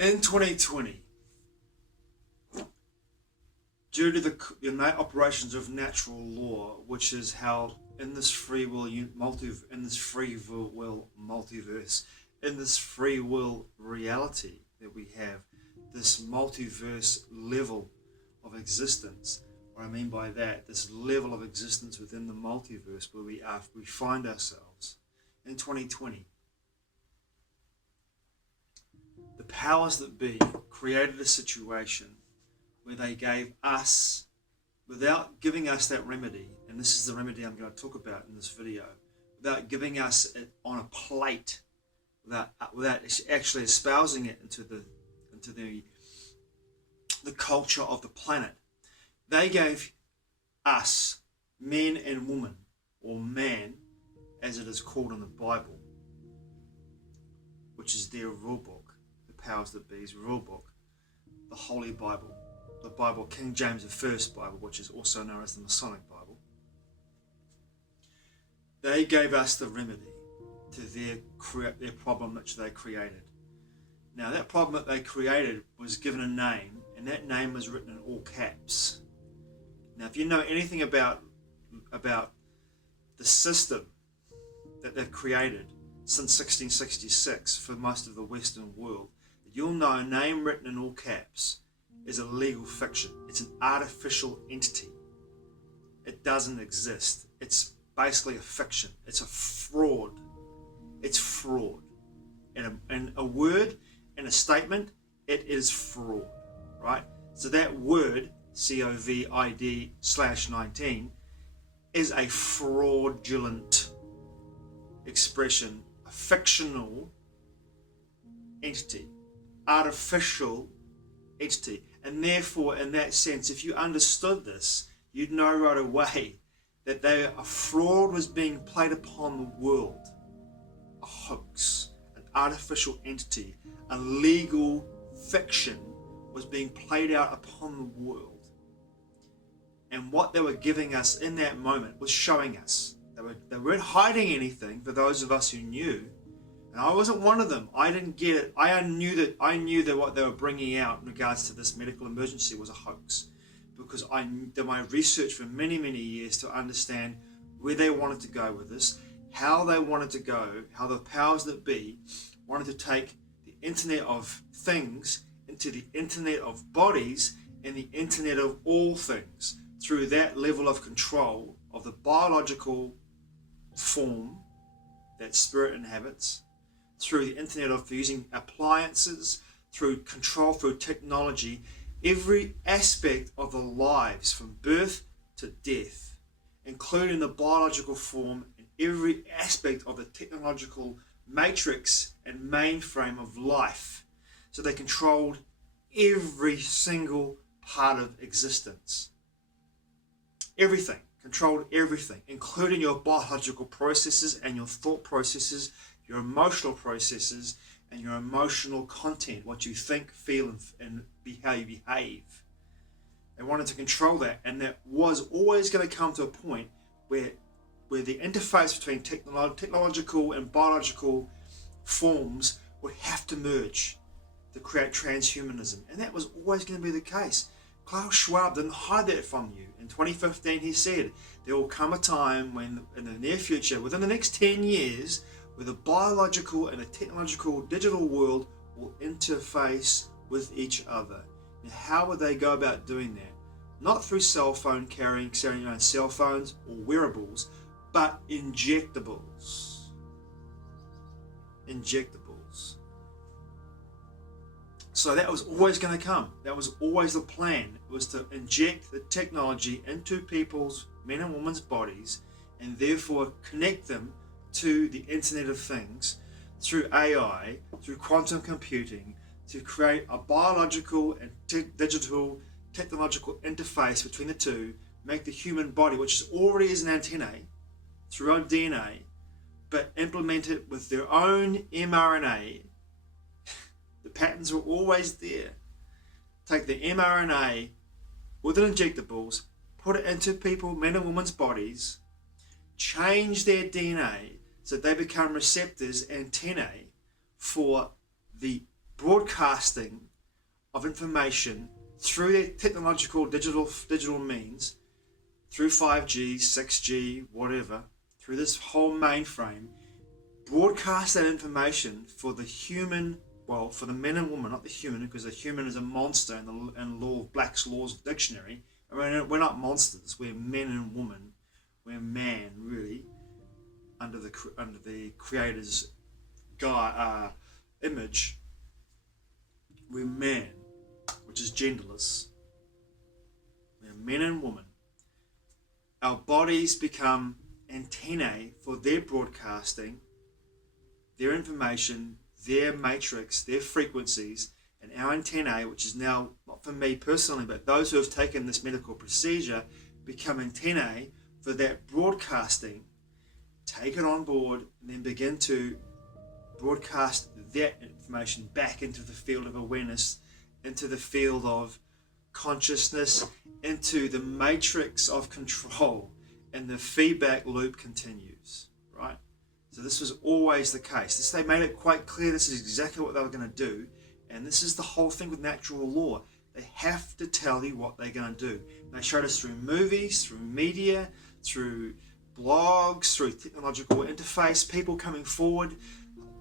In 2020, due to the innate operations of natural law, which is how in this free will multiverse, in this free will reality that we have, this multiverse level of existence. What I mean by that, this level of existence within the multiverse where we find ourselves in 2020. The powers that be created a situation where they gave us, without giving us that remedy, and this is the remedy I'm going to talk about in this video, without giving us it on a plate, without actually espousing it into the culture of the planet, they gave us, men and women, or man, as it is called in the Bible, which is their rule book, the powers that be's rule book, the Holy Bible, the Bible, King James I Bible, which is also known as the Masonic Bible. They gave us the remedy to their problem which they created. Now that problem that they created was given a name, and that name was written in all caps. Now if you know anything about the system that they've created since 1666 for most of the Western world, you'll know a name written in all caps is a legal fiction. It's an artificial entity. It doesn't exist. It's basically a fiction. It's a fraud. It's fraud. And a word and a statement, it is fraud, right? So that word, COVID/19, is a fraudulent expression, a fictional entity, artificial entity. And therefore, in that sense, if you understood this, you'd know right away that a fraud was being played upon the world, a hoax, an artificial entity, a legal fiction was being played out upon the world. And what they were giving us in that moment was showing us. They weren't hiding anything for those of us who knew. And I wasn't one of them. I didn't get it. I knew that what they were bringing out in regards to this medical emergency was a hoax, because I did my research for many, many years to understand where they wanted to go with this, how they wanted to go, how the powers that be wanted to take the Internet of Things into the Internet of Bodies and the Internet of all things through that level of control of the biological form that spirit inhabits, through the Internet of using appliances, through control, through technology, every aspect of the lives from birth to death, including the biological form and every aspect of the technological matrix and mainframe of life. So they controlled every single part of existence. Everything, controlled everything, including your biological processes and your thought processes, your emotional processes, and your emotional content, what you think, feel, and how you behave. They wanted to control that, and that was always going to come to a point where the interface between technological and biological forms would have to merge to create transhumanism. And that was always going to be the case. Klaus Schwab didn't hide that from you. In 2015, he said, there will come a time when, in the near future, within the next 10 years, where the biological and the technological digital world will interface with each other. Now, how would they go about doing that? Not through carrying your own cell phones or wearables, but injectables. Injectables. So that was always going to come. That was always the plan. It was to inject the technology into people's, men and women's bodies, and therefore connect them to the Internet of Things through AI, through quantum computing, to create a biological and digital technological interface between the two, make the human body, which already is an antennae through our DNA, but implement it with their own mRNA. The patterns were always there. Take the mRNA with the injectables, put it into people, men and women's bodies, change their DNA so they become receptors, antennae for the broadcasting of information through their technological digital means, through 5G, 6G, whatever, through this whole mainframe, broadcast that information for the human, well, for the men and women, not the human, because the human is a monster in the law of Black's Laws Dictionary. I mean, we're not monsters. We're men and women. We're man, really, under the Creator's image. We're man, which is genderless. We're men and women. Our bodies become antennae for their broadcasting, their information, their matrix, their frequencies, and our antennae, which is now, not for me personally, but those who have taken this medical procedure, become antennae for that broadcasting, take it on board, and then begin to broadcast that information back into the field of awareness, into the field of consciousness, into the matrix of control, and the feedback loop continues, right? So this was always the case. They made it quite clear this is exactly what they were going to do, and this is the whole thing with natural law. They have to tell you what they're going to do. They showed us through movies, through media, through blogs, through technological interface, people coming forward,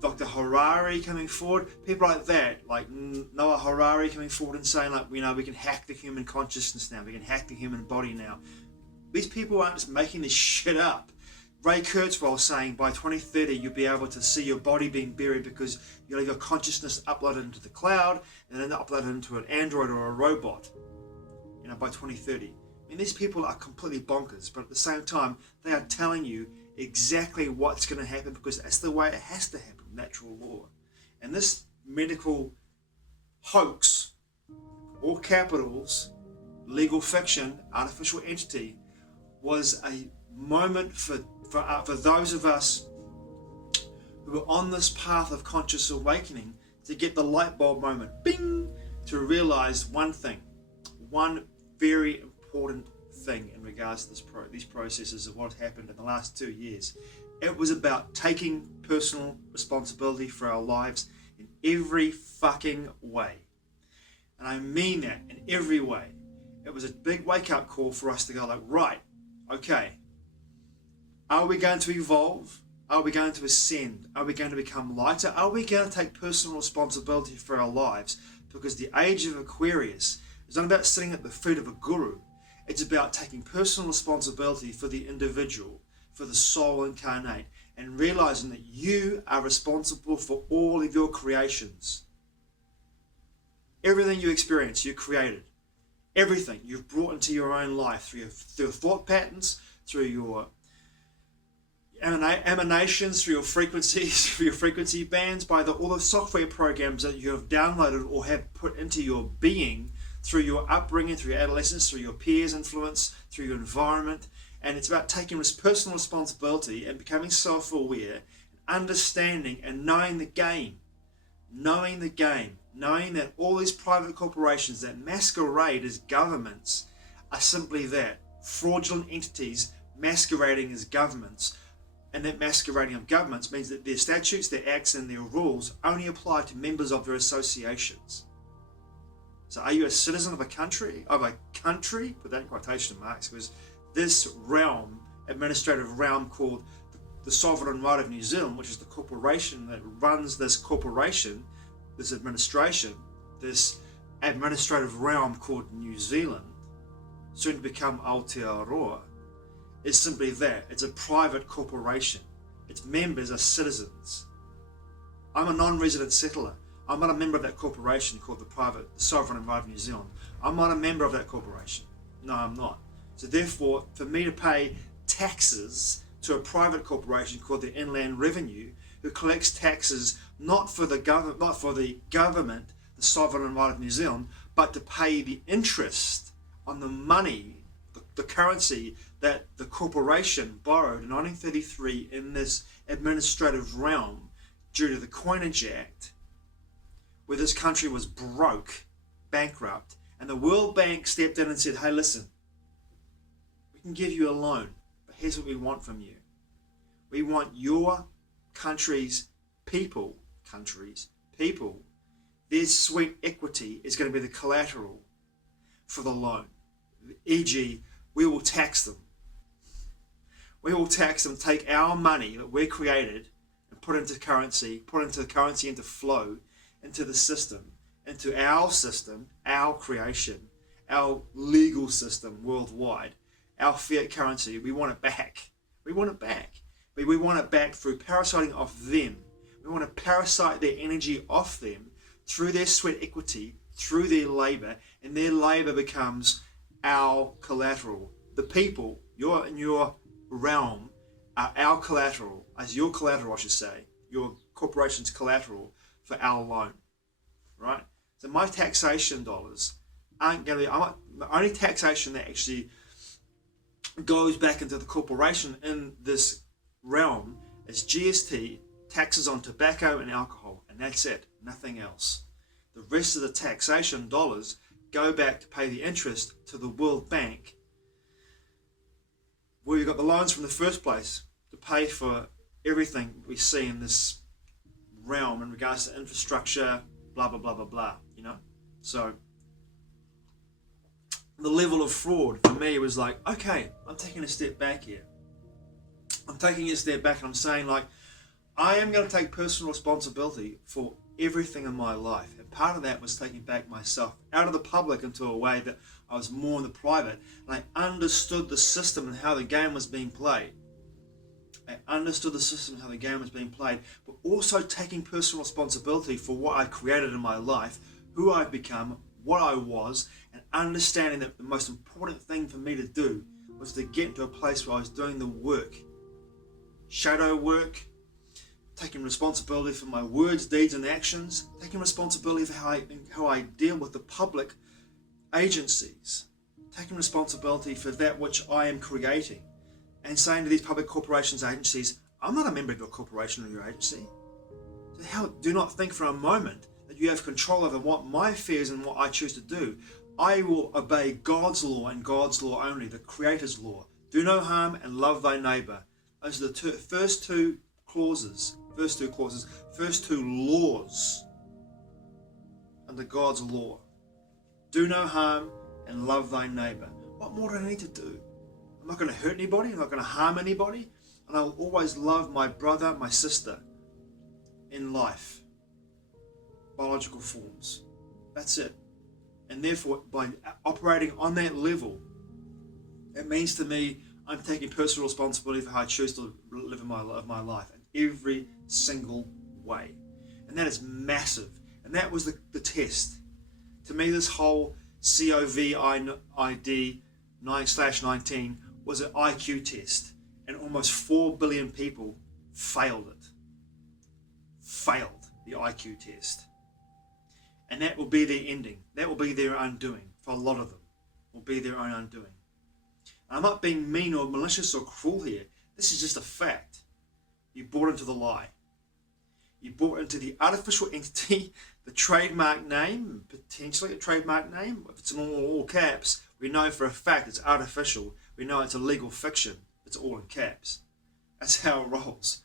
Dr. Harari coming forward, people like that, like Noah Harari coming forward and saying, like, we can hack the human consciousness now, we can hack the human body now. These people aren't just making this shit up. Ray Kurzweil saying by 2030 you'll be able to see your body being buried because you'll have your consciousness uploaded into the cloud and then uploaded into an android or a robot, by 2030. I mean, these people are completely bonkers, but at the same time, they are telling you exactly what's going to happen because that's the way it has to happen, natural law. And this medical hoax, all capitals, legal fiction, artificial entity, was a moment for those of us who are on this path of conscious awakening to get the light bulb moment, bing, to realize one thing, one very important thing in regards to these processes of what happened in the last 2 years. It was about taking personal responsibility for our lives in every fucking way. And I mean that, in every way. It was a big wake-up call for us to go like, right, okay, are we going to evolve? Are we going to ascend? Are we going to become lighter? Are we going to take personal responsibility for our lives? Because the age of Aquarius is not about sitting at the feet of a guru. It's about taking personal responsibility for the individual, for the soul incarnate, and realizing that you are responsible for all of your creations. Everything you experience, you created. Everything you've brought into your own life through your thought patterns, through your emanations, through your frequencies, through your frequency bands, by all the software programs that you have downloaded or have put into your being, through your upbringing, through your adolescence, through your peers' influence, through your environment. And it's about taking personal responsibility and becoming self-aware, understanding and knowing the game, knowing that all these private corporations that masquerade as governments are simply that, fraudulent entities masquerading as governments. And that masquerading of governments means that their statutes, their acts and their rules only apply to members of their associations. So are you a citizen of a country? Put that in quotation marks, because this realm, administrative realm called the Sovereign Right of New Zealand, which is the corporation that runs this corporation, this administration, this administrative realm called New Zealand, soon to become Aotearoa, is simply that. It's a private corporation. Its members are citizens. I'm a non-resident settler. I'm not a member of that corporation called the Sovereign Right of New Zealand. I'm not a member of that corporation. No, I'm not. So therefore, for me to pay taxes to a private corporation called the Inland Revenue, who collects taxes not for the government, the Sovereign Right of New Zealand, but to pay the interest on the money, the currency that the corporation borrowed in 1933 in this administrative realm due to the Coinage Act, where this country was broke, bankrupt, and the World Bank stepped in and said, hey, listen, we can give you a loan, but here's what we want from you. We want your country's people, their sweat equity is going to be the collateral for the loan. E.g., we will tax them. We will tax them, take our money that we're created and put into currency, into flow, into the system, into our system, our creation, our legal system worldwide, our fiat currency. We want it back. We want it back. But we want it back through parasiting off them. We want to parasite their energy off them through their sweat equity, through their labor, and their labor becomes our collateral. The people, in your realm, are our collateral, as your collateral, I should say, your corporation's collateral for our loan, right? So my taxation dollars aren't going to be, the only taxation that actually goes back into the corporation in this realm is GST, taxes on tobacco and alcohol, and that's it, nothing else. The rest of the taxation dollars go back to pay the interest to the World Bank, where you got the loans from the first place to pay for everything we see in this realm in regards to infrastructure, blah, blah, blah, blah, blah, you know? So the level of fraud for me was like, okay, I'm taking a step back here. I'm taking a step back and I'm saying, like, I am going to take personal responsibility for everything in my life. And part of that was taking back myself out of the public into a way that I was more in the private. And I understood the system and how the game was being played. I understood the system and how the game was being played, but also taking personal responsibility for what I created in my life, who I've become, what I was, and understanding that the most important thing for me to do was to get into a place where I was doing the work. Shadow work, taking responsibility for my words, deeds, and actions, taking responsibility for how I deal with the public agencies, taking responsibility for that which I am creating, and saying to these public corporations, agencies, I'm not a member of your corporation or your agency. So do not think for a moment that you have control over what my affairs and what I choose to do. I will obey God's law and God's law only, the Creator's law. Do no harm and love thy neighbor. Those are the first two laws under God's law. Do no harm and love thy neighbor. What more do I need to do? I'm not going to hurt anybody. I'm not going to harm anybody. And I will always love my brother, my sister in life. Biological forms. That's it. And therefore, by operating on that level, it means to me, I'm taking personal responsibility for how I choose to live in my life in every single way. And that is massive. And that was the test. To me, this whole COVID 9/19 was an IQ test. And almost 4 billion people failed it. Failed the IQ test. And that will be their ending. That will be their undoing. For a lot of them, will be their own undoing. I'm not being mean or malicious or cruel here. This is just a fact. You bought into the lie. You bought into the artificial entity, the trademark name, potentially a trademark name. If it's in all caps, we know for a fact it's artificial. We know it's a legal fiction. It's all in caps. That's how it rolls.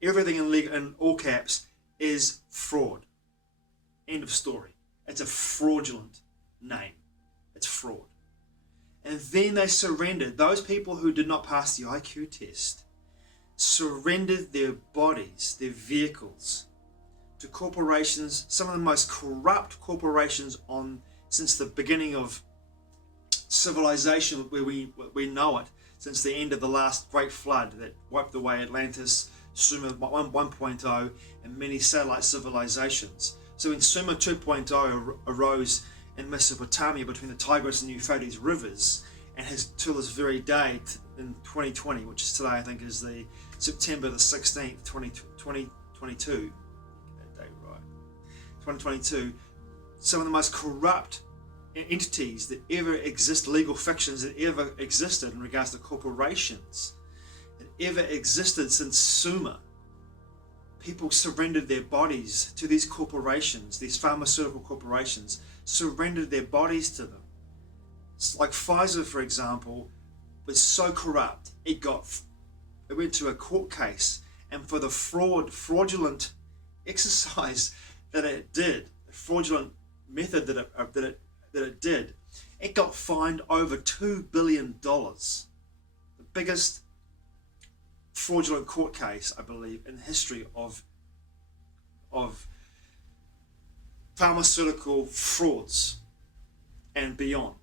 Everything in all caps is fraud. End of story. It's a fraudulent name. It's fraud. And then they surrendered. Those people who did not pass the IQ test surrendered their bodies, their vehicles, to corporations, some of the most corrupt corporations since the beginning of civilization where we know it, since the end of the last great flood that wiped away Atlantis, Sumer 1.0, and many satellite civilizations. So when Sumer 2.0 arose in Mesopotamia between the Tigris and Euphrates rivers, and has till this very day in 2020, which is today, I think is the September the 16th, 2022, that day, right? 2022, some of the most corrupt entities that ever exist, legal fictions that ever existed in regards to corporations, that ever existed since Sumer. People surrendered their bodies to these corporations, these pharmaceutical corporations, surrendered their bodies to them. It's like Pfizer, for example, was so corrupt, it went to a court case, and for the fraudulent exercise that it did, fraudulent method that it did, it got fined over $2 billion. The biggest fraudulent court case, I believe, in the history of pharmaceutical frauds and beyond.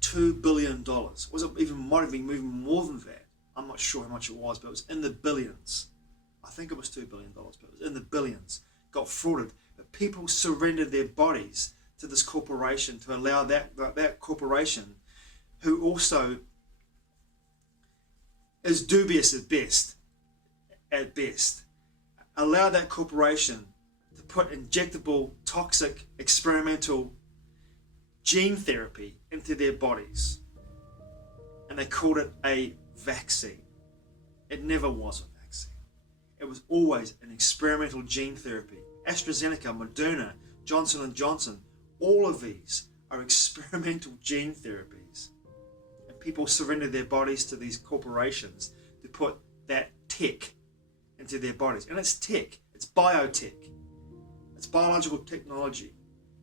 $2 billion. Was it even, might have been even more than that? I'm not sure how much it was, but it was in the billions. I think it was $2 billion, but it was in the billions. Got frauded. But people surrendered their bodies to this corporation to allow that corporation, who also is dubious at best, allow that corporation to put injectable, toxic, experimental gene therapy into their bodies. And they called it a vaccine. It never was a vaccine. It was always an experimental gene therapy. AstraZeneca, Moderna, Johnson & Johnson, all of these are experimental gene therapies. And people surrender their bodies to these corporations to put that tech into their bodies. And it's tech, it's biotech, it's biological technology,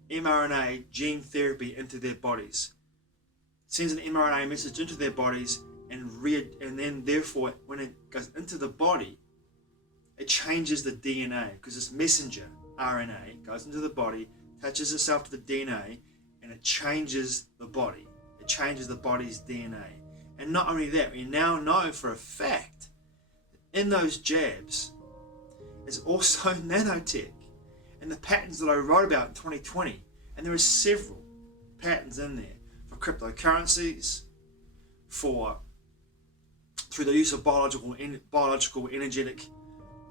mRNA gene therapy into their bodies. It sends an mRNA message into their bodies, and then therefore when it goes into the body, it changes the DNA, because this messenger RNA goes into the body, attaches itself to the DNA, and it changes the body. It changes the body's DNA. And not only that, we now know for a fact that in those jabs is also nanotech. And the patents that I wrote about in 2020, and there are several patents in there for cryptocurrencies, through the use of biological energetic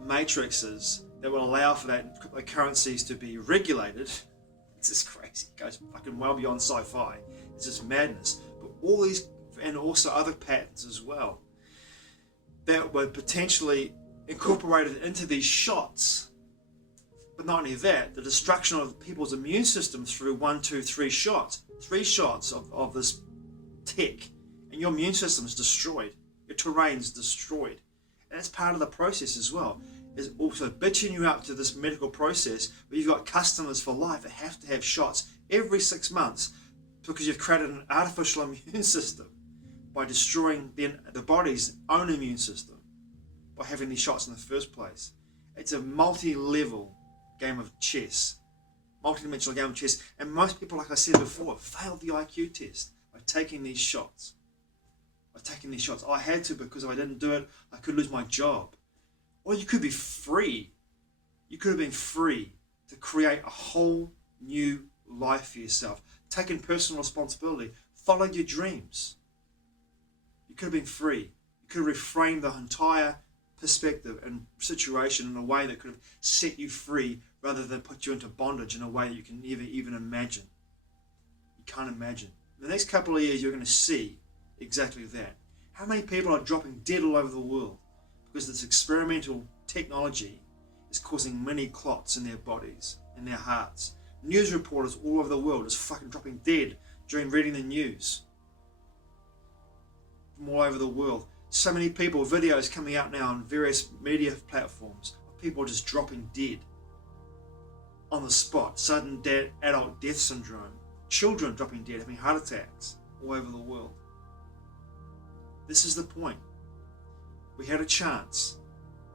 matrices that will allow for that cryptocurrencies to be regulated. It's just crazy. It goes fucking well beyond sci-fi. It's just madness. But all these, and also other patents as well, that were potentially incorporated into these shots. But not only that, the destruction of people's immune systems through 1, 2, 3 shots. 3 shots of this tech, and your immune system is destroyed. Your terrain's destroyed. And that's part of the process as well, is also bitching you up to this medical process where you've got customers for life that have to have shots every 6 months because you've created an artificial immune system by destroying the body's own immune system by having these shots in the first place. It's a multi-level game of chess, multi-dimensional game of chess, and most people, like I said before, failed the IQ test by taking these shots. I had to, because if I didn't do it, I could lose my job. Or you could be free. You could have been free to create a whole new life for yourself, taking personal responsibility, followed your dreams. You could have been free. You could have reframed the entire perspective and situation in a way that could have set you free rather than put you into bondage in a way that you can never even imagine. You can't imagine. In the next couple of years, you're going to see exactly that. How many people are dropping dead all over the world because this experimental technology is causing mini clots in their bodies, in their hearts? News reporters all over the world is fucking dropping dead during reading the news from all over the world. So many people, videos coming out now on various media platforms of people just dropping dead on the spot. Sudden adult death syndrome. Children dropping dead, having heart attacks all over the world. This is the point. We had a chance.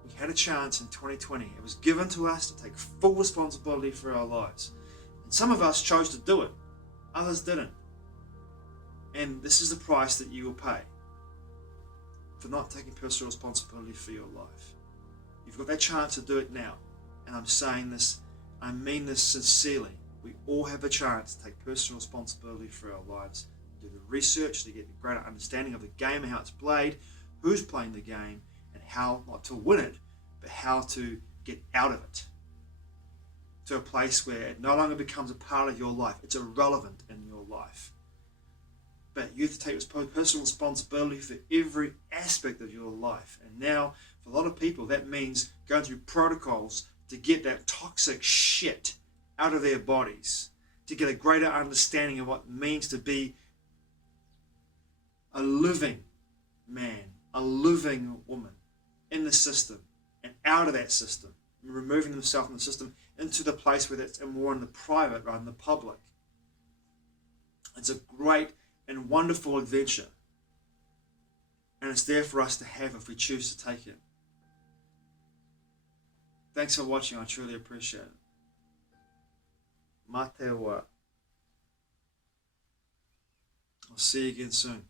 We had a chance in 2020. It was given to us to take full responsibility for our lives. And some of us chose to do it. Others didn't. And this is the price that you will pay for not taking personal responsibility for your life. You've got that chance to do it now. And I'm saying this, I mean this sincerely. We all have a chance to take personal responsibility for our lives. Do the research to get a greater understanding of the game and how it's played, who's playing the game, and how not to win it, but how to get out of it. To a place where it no longer becomes a part of your life. It's irrelevant in your life. But you have to take personal responsibility for every aspect of your life. And now, for a lot of people, that means going through protocols to get that toxic shit out of their bodies, to get a greater understanding of what it means to be a living man, a living woman in the system and out of that system, removing themselves from the system into the place where it's more in the private rather than the public. It's a great and wonderful adventure. And it's there for us to have if we choose to take it. Thanks for watching. I truly appreciate it. Mā te wa. I'll see you again soon.